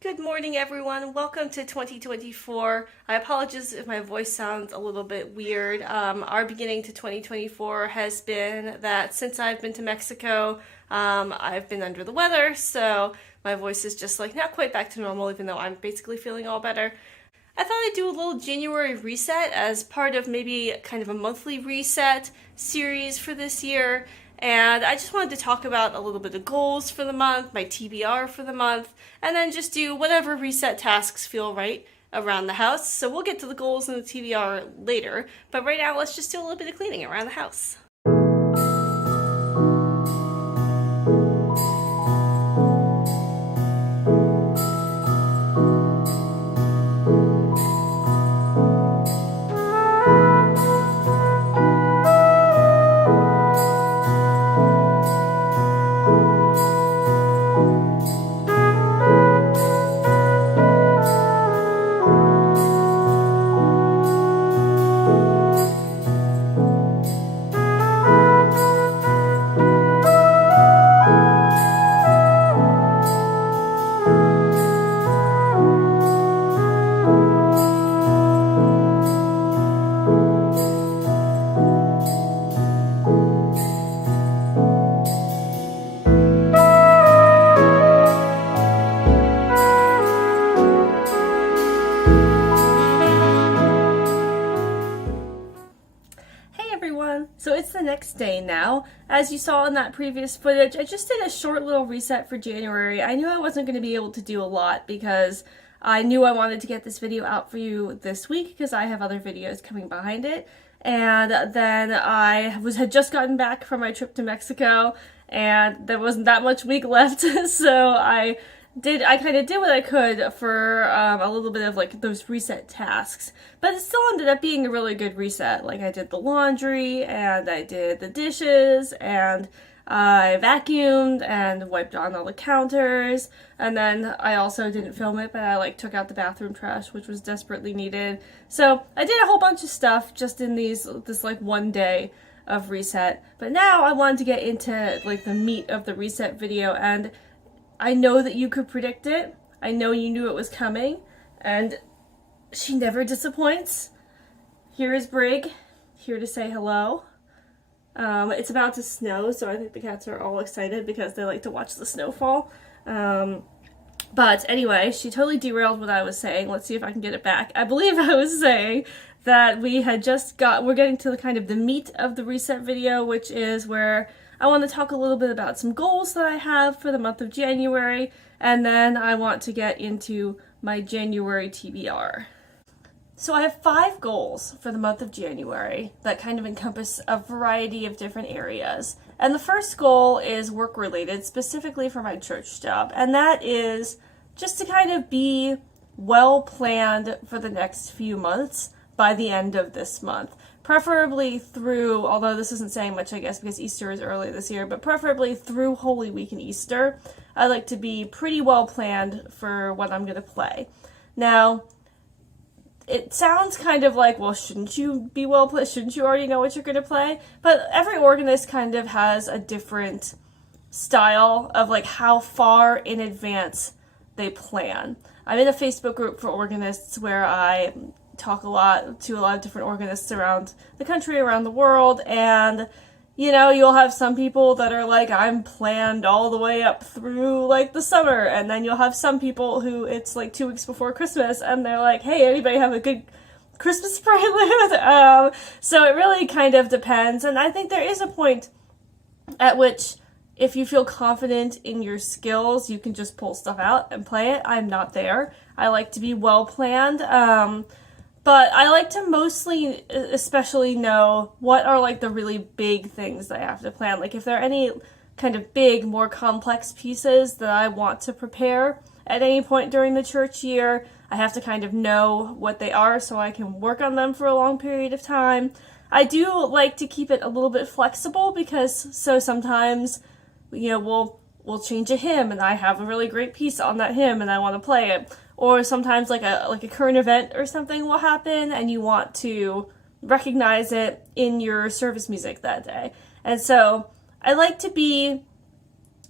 Good morning, everyone. Welcome to 2024. I apologize if my voice sounds a little bit weird. Our beginning to 2024 has been that since I've been to Mexico, I've been under the weather, so my voice is just like not quite back to normal, even though I'm basically feeling all better. I thought I'd do a little January reset as part of maybe kind of a monthly reset series for this year. And I just wanted to talk about a little bit of goals for the month, my TBR for the month, and then just do whatever reset tasks feel right around the house. So we'll get to the goals and the TBR later, but right now let's just do a little bit of cleaning around the house. So it's the next day now. As you saw in that previous footage, I just did a short little reset for January. I knew I wasn't going to be able to do a lot because I knew I wanted to get this video out for you this week because I have other videos coming behind it. And then had just gotten back from my trip to Mexico and there wasn't that much week left. So I kind of did what I could for a little bit of like those reset tasks, but it still ended up being a really good reset. Like I did the laundry and I did the dishes and I vacuumed and wiped on all the counters, and then I also didn't film it, but I like took out the bathroom trash, which was desperately needed. So I did a whole bunch of stuff just in this like one day of reset. But now I wanted to get into like the meat of the reset video, and I know that you could predict it. I know you knew it was coming, and she never disappoints. Here is Brig, here to say hello. It's about to snow, so I think the cats are all excited because they like to watch the snowfall. But anyway, she totally derailed what I was saying. Let's see if I can get it back. I believe I was saying that we're getting to the kind of the meat of the reset video, which is where I want to talk a little bit about some goals that I have for the month of January, and then I want to get into my January TBR. So I have 5 goals for the month of January that kind of encompass a variety of different areas. And the first goal is work-related, specifically for my church job, and that is just to kind of be well-planned for the next few months by the end of this month. Preferably through, although this isn't saying much, I guess, because Easter is early this year, but preferably through Holy Week and Easter. I like to be pretty well planned for what I'm going to play. Now, it sounds kind of like, well, shouldn't you be well planned? Shouldn't you already know what you're going to play? But every organist kind of has a different style of like how far in advance they plan. I'm in a Facebook group for organists where I talk a lot of different organists around the country, around the world, and you know, you'll have some people that are like, I'm planned all the way up through like the summer, and then you'll have some people who it's like 2 weeks before Christmas and they're like, hey, anybody have a good Christmas prelude? So it really kind of depends, and I think there is a point at which if you feel confident in your skills, you can just pull stuff out and play it. I'm not there. I like to be well planned. But I like to mostly, especially know what are like the really big things that I have to plan. Like if there are any kind of big, more complex pieces that I want to prepare at any point during the church year, I have to kind of know what they are so I can work on them for a long period of time. I do like to keep it a little bit flexible because sometimes, you know, we'll change a hymn and I have a really great piece on that hymn and I want to play it. Or sometimes like a current event or something will happen and you want to recognize it in your service music that day. And so I like to be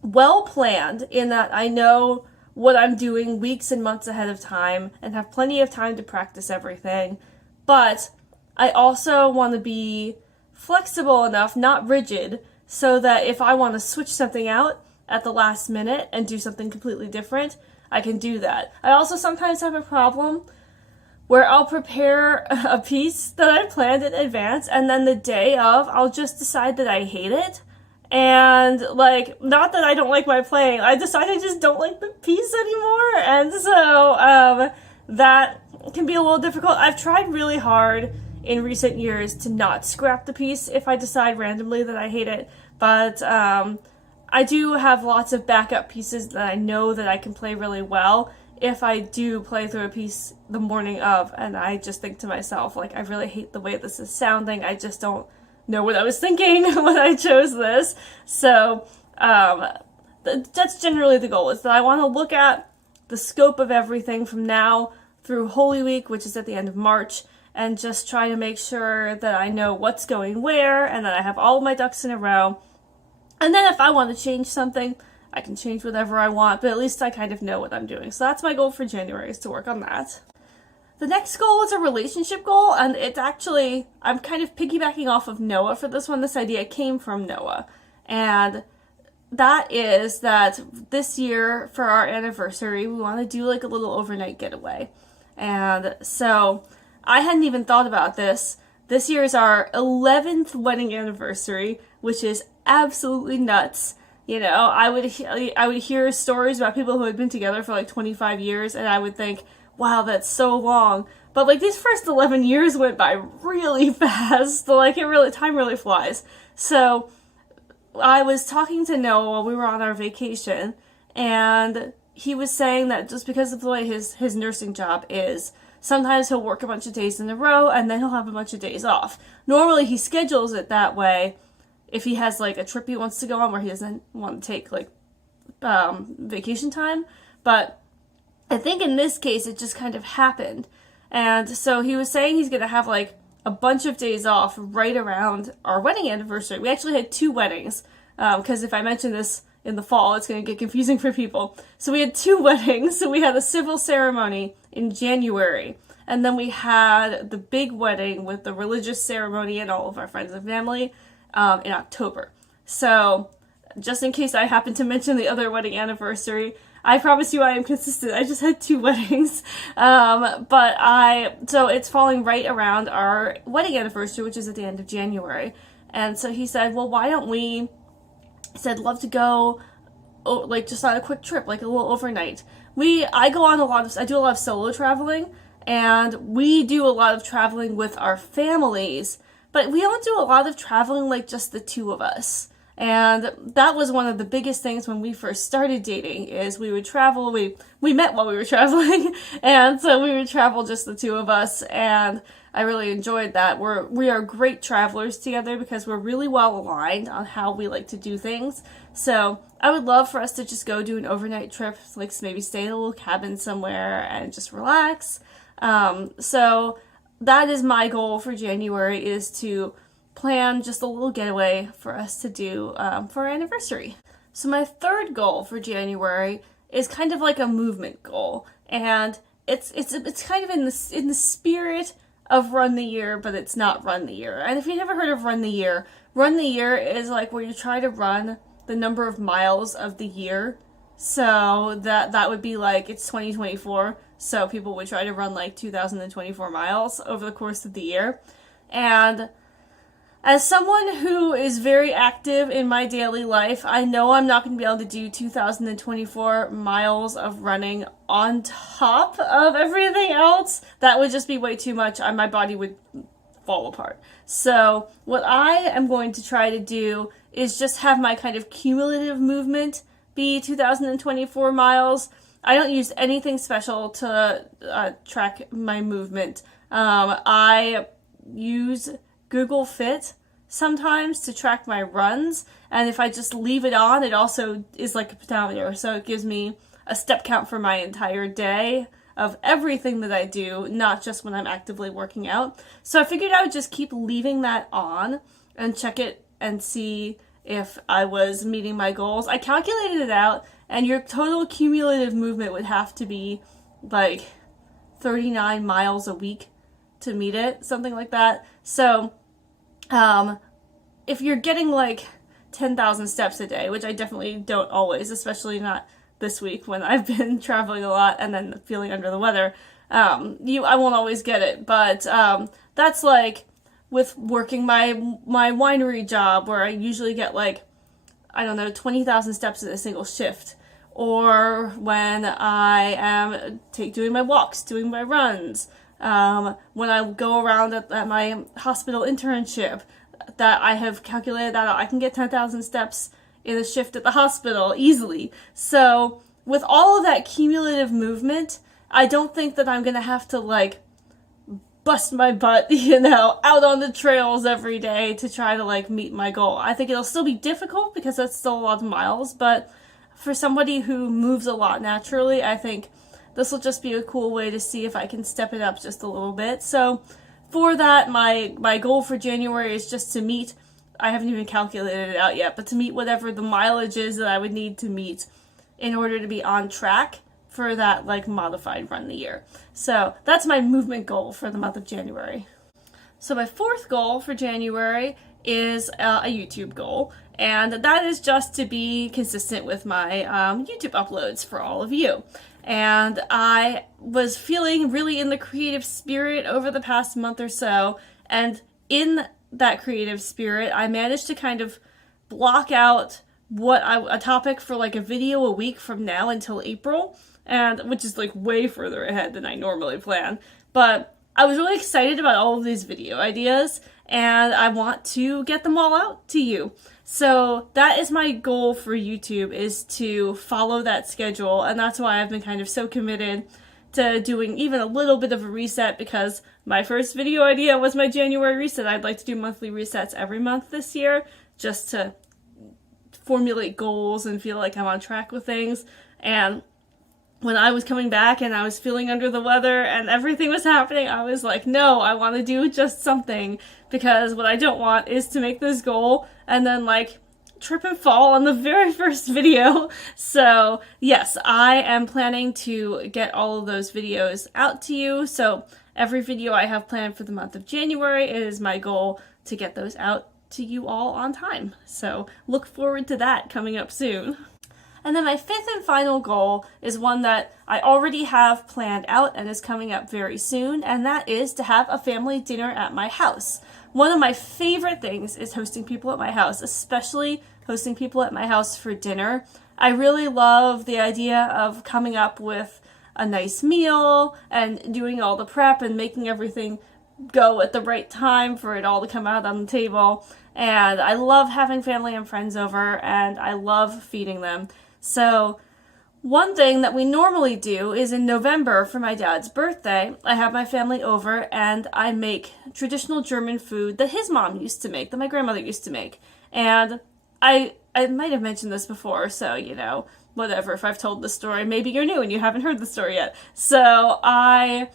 well planned in that I know what I'm doing weeks and months ahead of time and have plenty of time to practice everything. But I also want to be flexible enough, not rigid, so that if I want to switch something out at the last minute and do something completely different, I can do that. I also sometimes have a problem where I'll prepare a piece that I planned in advance, and then the day of, I'll just decide that I hate it. And, like, not that I don't like my playing, I decide I just don't like the piece anymore. And so, that can be a little difficult. I've tried really hard in recent years to not scrap the piece if I decide randomly that I hate it. But, I do have lots of backup pieces that I know that I can play really well if I do play through a piece the morning of, and I just think to myself, like, I really hate the way this is sounding, I just don't know what I was thinking when I chose this. So, that's generally the goal, is that I want to look at the scope of everything from now through Holy Week, which is at the end of March, and just try to make sure that I know what's going where, and that I have all of my ducks in a row. And then if I want to change something, I can change whatever I want, but at least I kind of know what I'm doing. So that's my goal for January, is to work on that. The next goal is a relationship goal, and it's actually, I'm kind of piggybacking off of Noah for this one. This idea came from Noah. And that is that this year, for our anniversary, we want to do like a little overnight getaway. And so I hadn't even thought about this. This year is our 11th wedding anniversary, which is absolutely nuts. You know, I would hear stories about people who had been together for like 25 years, and I would think, wow, that's so long. But like these first 11 years went by really fast. Like time really flies. So I was talking to Noah while we were on our vacation, and he was saying that just because of the way his nursing job is, sometimes he'll work a bunch of days in a row and then he'll have a bunch of days off. Normally he schedules it that way if he has like a trip he wants to go on where he doesn't want to take like vacation time. But I think in this case it just kind of happened. And so he was saying he's going to have like a bunch of days off right around our wedding anniversary. We actually had 2 weddings, because if I mention this in the fall, it's going to get confusing for people. So we had 2 weddings. So we had a civil ceremony in January, and then we had the big wedding with the religious ceremony and all of our friends and family in October. So just in case I happen to mention the other wedding anniversary, I promise you I am consistent. I just had 2 weddings. So it's falling right around our wedding anniversary, which is at the end of January. And so he said, well, why don't we, he said, love to go, like just on a quick trip, like a little overnight. I do a lot of solo traveling, and we do a lot of traveling with our families, but we don't do a lot of traveling like just the 2 of us. And that was one of the biggest things when we first started dating, is we would travel. We met while we were traveling, and so we would travel just the 2 of us, and I really enjoyed that. We are great travelers together because we're really well aligned on how we like to do things. So I would love for us to just go do an overnight trip, like maybe stay in a little cabin somewhere and just relax. So that is my goal for January, is to plan just a little getaway for us to do for our anniversary. So my third goal for January is kind of like a movement goal, and it's kind of in the spirit of Run the Year, but it's not Run the Year. And if you've never heard of Run the Year is like where you try to run the number of miles of the year. So that would be like, it's 2024, so people would try to run like 2,024 miles over the course of the year. And as someone who is very active in my daily life, I know I'm not going to be able to do 2,024 miles of running on top of everything else. That would just be way too much. My body would fall apart. So what I am going to try to do is just have my kind of cumulative movement be 2,024 miles. I don't use anything special to track my movement. I use Google Fit sometimes to track my runs, and if I just leave it on, it also is like a pedometer, so it gives me a step count for my entire day of everything that I do, not just when I'm actively working out. So I figured I would just keep leaving that on and check it and see if I was meeting my goals. I calculated it out, and your total cumulative movement would have to be like 39 miles a week to meet it, something like that. So, if you're getting like 10,000 steps a day, which I definitely don't always, especially not this week when I've been traveling a lot and then feeling under the weather, I won't always get it. But that's like with working my winery job, where I usually get like, I don't know, 20,000 steps in a single shift. Or when I am doing my walks, doing my runs, when I go around at my hospital internship, that I have calculated that I can get 10,000 steps in a shift at the hospital easily. So with all of that cumulative movement, I don't think that I'm going to have to like bust my butt, out on the trails every day to try to like meet my goal. I think it'll still be difficult because that's still a lot of miles, but for somebody who moves a lot naturally, I think this will just be a cool way to see if I can step it up just a little bit. So for that, my goal for January is just to meet, I haven't even calculated it out yet, but to meet whatever the mileage is that I would need to meet in order to be on track for that like modified run the year. So that's my movement goal for the month of January. So my fourth goal for January is a YouTube goal, and that is just to be consistent with my YouTube uploads for all of you. And I was feeling really in the creative spirit over the past month or so, and in that creative spirit, I managed to kind of block out a topic for like a video a week from now until April, and which is like way further ahead than I normally plan. But I was really excited about all of these video ideas, and I want to get them all out to you. So that is my goal for YouTube, is to follow that schedule, and that's why I've been kind of so committed to doing even a little bit of a reset, because my first video idea was my January reset. I'd like to do monthly resets every month this year, just to formulate goals and feel like I'm on track with things. And when I was coming back and I was feeling under the weather and everything was happening, I was like, no, I want to do just something, because what I don't want is to make this goal and then like trip and fall on the very first video. So yes, I am planning to get all of those videos out to you. So every video I have planned for the month of January, it is my goal to get those out to you all on time. So look forward to that coming up soon. And then my fifth and final goal is one that I already have planned out and is coming up very soon, and that is to have a family dinner at my house. One of my favorite things is hosting people at my house, especially hosting people at my house for dinner. I really love the idea of coming up with a nice meal and doing all the prep and making everything go at the right time for it all to come out on the table. And I love having family and friends over, and I love feeding them. So one thing that we normally do is in November for my dad's birthday, I have my family over and I make traditional German food that his mom used to make, that my grandmother used to make. And I might have mentioned this before, so, whatever, if I've told the story, maybe you're new and you haven't heard the story yet. So I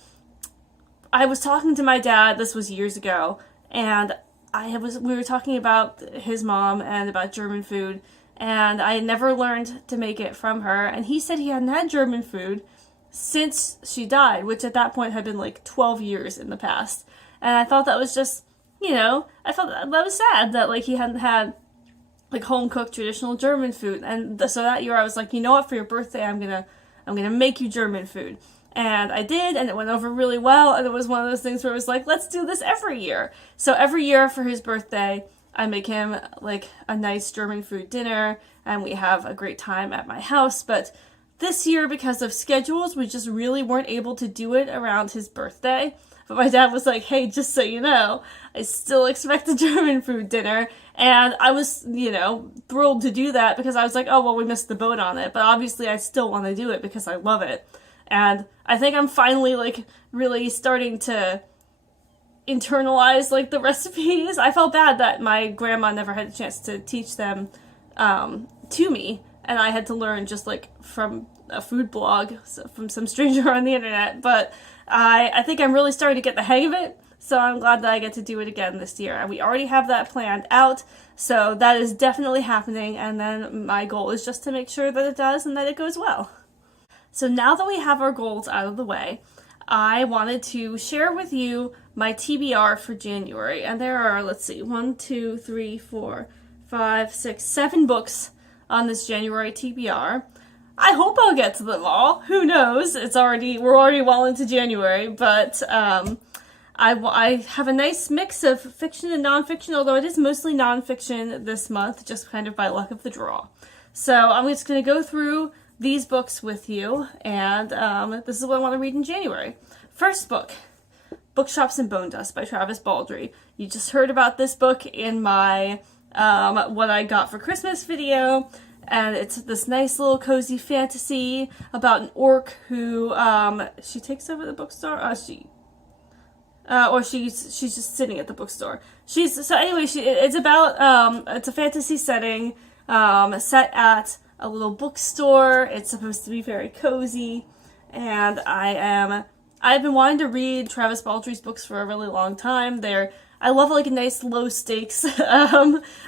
was talking to my dad, this was years ago, and we were talking about his mom and about German food, and I had never learned to make it from her, and he said he hadn't had German food since she died, which at that point had been like 12 years in the past. And I thought that was just, I felt that was sad that like he hadn't had like home-cooked traditional German food. And so that year I was like, you know what, for your birthday I'm gonna make you German food. And I did, and it went over really well, and it was one of those things where it was like, let's do this every year. So every year for his birthday, I make him like a nice German food dinner, and we have a great time at my house. But this year, because of schedules, we just really weren't able to do it around his birthday. But my dad was like, hey, just so you know, I still expect a German food dinner. And I was, thrilled to do that, because I was like, oh, well, we missed the boat on it. But obviously I still want to do it because I love it. And I think I'm finally like really starting to internalize like the recipes. I felt bad that my grandma never had a chance to teach them to me, and I had to learn just like from a food blog, so from some stranger on the internet. But I think I'm really starting to get the hang of it. So I'm glad that I get to do it again this year. And we already have that planned out. So that is definitely happening. And then my goal is just to make sure that it does and that it goes well. So now that we have our goals out of the way, I wanted to share with you my TBR for January. And there are, let's see, 1, 2, 3, 4, 5, 6, 7 books on this January TBR. I hope I'll get to them all. Who knows? We're already well into January, but I have a nice mix of fiction and nonfiction, although it is mostly nonfiction this month, just kind of by luck of the draw. So I'm just going to go through these books with you, and this is what I want to read in January. First book, Bookshops and Bone Dust by Travis Baldree. You just heard about this book in my what I got for Christmas video, and it's this nice little cozy fantasy about an orc who she takes over the bookstore. She's just sitting at the bookstore. It's about it's a fantasy setting set at a little bookstore. It's supposed to be very cozy, and I've been wanting to read Travis Baldree's books for a really long time. I love like a nice low stakes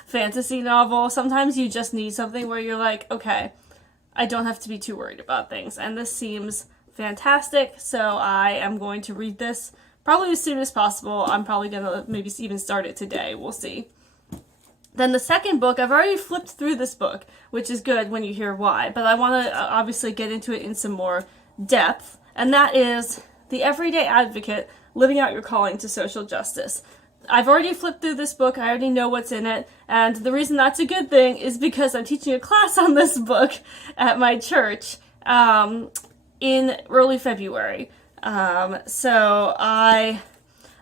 fantasy novel. Sometimes you just need something where you're like, okay, I don't have to be too worried about things, and this seems fantastic. So I am going to read this probably as soon as possible. I'm probably gonna maybe even start it today. We'll see. Then the second book, I've already flipped through this book, which is good when you hear why, but I want to obviously get into it in some more depth, and that is The Everyday Advocate, Living Out Your Calling to Social Justice. I've already flipped through this book, I already know what's in it, and the reason that's a good thing is because I'm teaching a class on this book at my church in early February. So I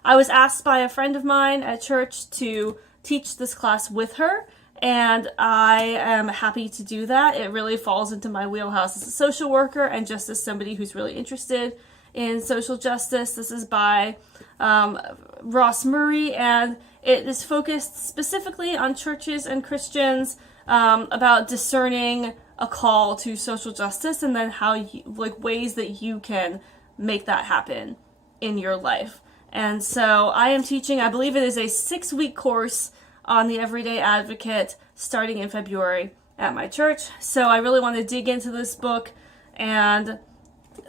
was asked by a friend of mine at church to teach this class with her, and I am happy to do that. It really falls into my wheelhouse as a social worker and just as somebody who's really interested in social justice. This is by Ross Murray, and it is focused specifically on churches and Christians about discerning a call to social justice and then how ways that you can make that happen in your life. And so I am teaching, I believe it is a 6-week course on the Everyday Advocate starting in February at my church. So I really want to dig into this book and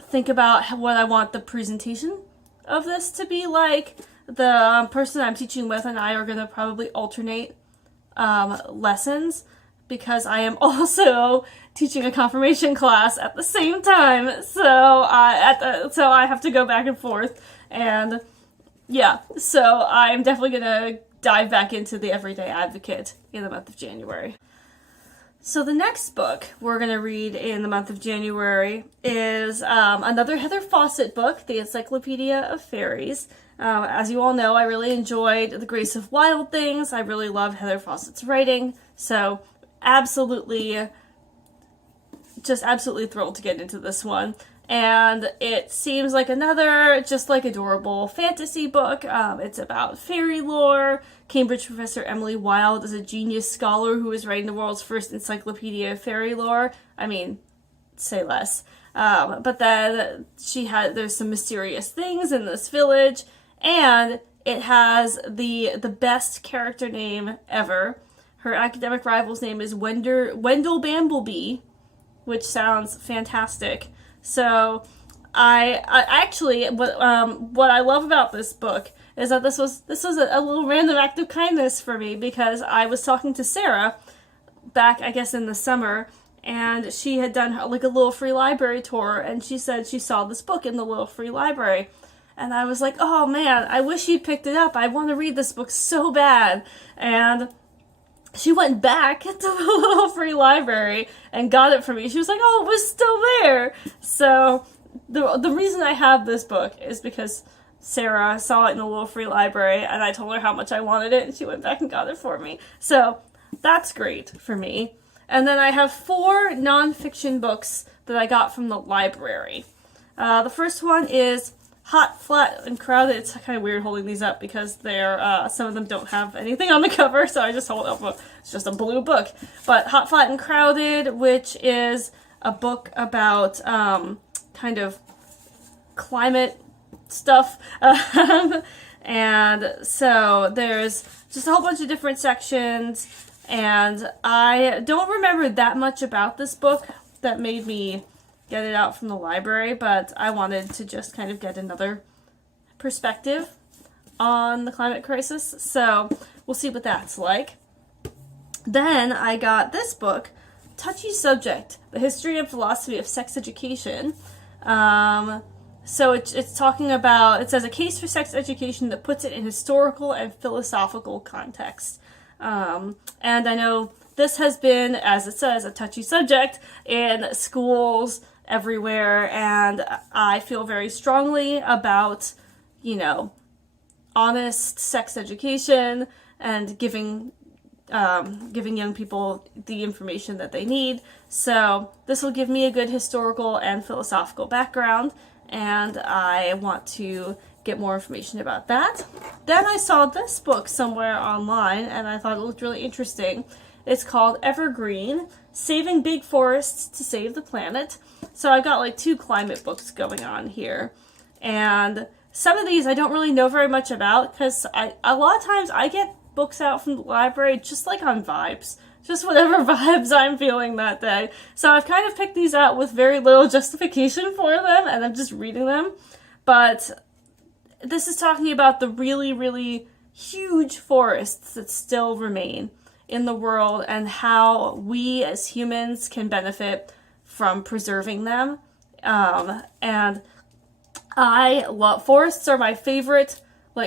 think about what I want the presentation of this to be like. The person I'm teaching with and I are going to probably alternate lessons because I am also teaching a confirmation class at the same time. So I have to go back and forth, and yeah, so I'm definitely going to dive back into the Everyday Advocate in the month of January. So the next book we're going to read in the month of January is another Heather Fawcett book, The Encyclopedia of Fairies. As you all know, I really enjoyed The Grace of Wild Things. I really love Heather Fawcett's writing, so absolutely thrilled to get into this one. And it seems like another just like adorable fantasy book. It's about fairy lore. Cambridge professor Emily Wilde is a genius scholar who is writing the world's first encyclopedia of fairy lore. I mean, say less. But then there's some mysterious things in this village, and it has the best character name ever. Her academic rival's name is Wendell Bamblebee, which sounds fantastic. So I actually, what I love about this book is that this was a little random act of kindness for me, because I was talking to Sarah back, I guess, in the summer, and she had done like a little free library tour, and she said she saw this book in the little free library. And I was like, oh man, I wish you picked it up. I want to read this book so bad. And she went back to the little free library and got it for me. She was like, oh, it was still there. So the reason I have this book is because Sarah saw it in the little free library, and I told her how much I wanted it, and she went back and got it for me. So that's great for me. And then I have 4 nonfiction books that I got from the library. The first one is Hot, Flat, and Crowded. It's kind of weird holding these up because they're some of them don't have anything on the cover, so I just hold up it's just a blue book. But Hot, Flat, and Crowded, which is a book about kind of climate stuff. And so there's just a whole bunch of different sections, and I don't remember that much about this book that made me get it out from the library, but I wanted to just kind of get another perspective on the climate crisis. So we'll see what that's like. Then I got this book, Touchy Subject, The History and Philosophy of Sex Education. So it's talking about, it says a case for sex education that puts it in historical and philosophical context. And I know this has been, as it says, a touchy subject in schools everywhere, and I feel very strongly about, honest sex education and giving young people the information that they need. So this will give me a good historical and philosophical background, and I want to get more information about that. Then I saw this book somewhere online, and I thought it looked really interesting. It's called Evergreen, Saving Big Forests to Save the Planet. So I've got like 2 climate books going on here. And some of these I don't really know very much about, because a lot of times I get books out from the library just like on vibes. Just whatever vibes I'm feeling that day. So I've kind of picked these out with very little justification for them, and I'm just reading them. But this is talking about the really, really huge forests that still remain in the world, and how we as humans can benefit from preserving them. And I love forests, are my favorite,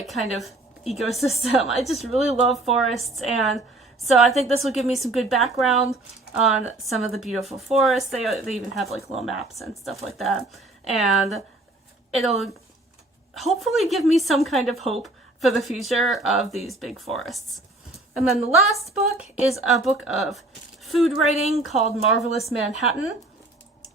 kind of ecosystem. I just really love forests, and so I think this will give me some good background on some of the beautiful forests. They even have little maps and stuff like that, and it'll hopefully give me some kind of hope for the future of these big forests. And then the last book is a book of food writing called Marvelous Manhattan.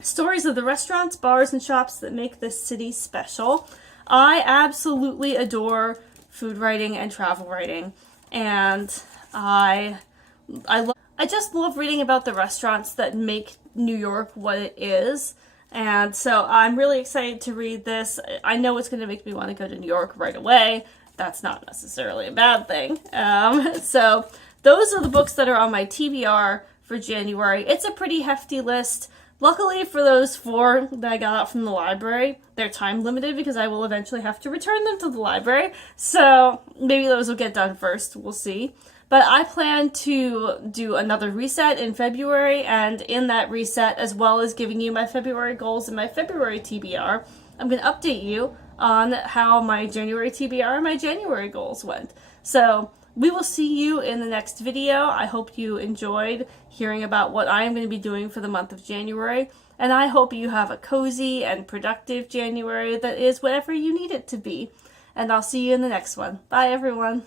Stories of the restaurants, bars, and shops that make this city special. I absolutely adore food writing and travel writing, and I just love reading about the restaurants that make New York what it is. And so I'm really excited to read this. I know it's going to make me want to go to New York right away. That's not necessarily a bad thing. So those are the books that are on my TBR for January. It's a pretty hefty list. Luckily for those 4 that I got out from the library, they're time limited because I will eventually have to return them to the library. So maybe those will get done first. We'll see. But I plan to do another reset in February, and in that reset, as well as giving you my February goals and my February TBR, I'm going to update you on how my January TBR and my January goals went. So we will see you in the next video. I hope you enjoyed hearing about what I am going to be doing for the month of January, and I hope you have a cozy and productive January that is whatever you need it to be. And I'll see you in the next one. Bye, everyone.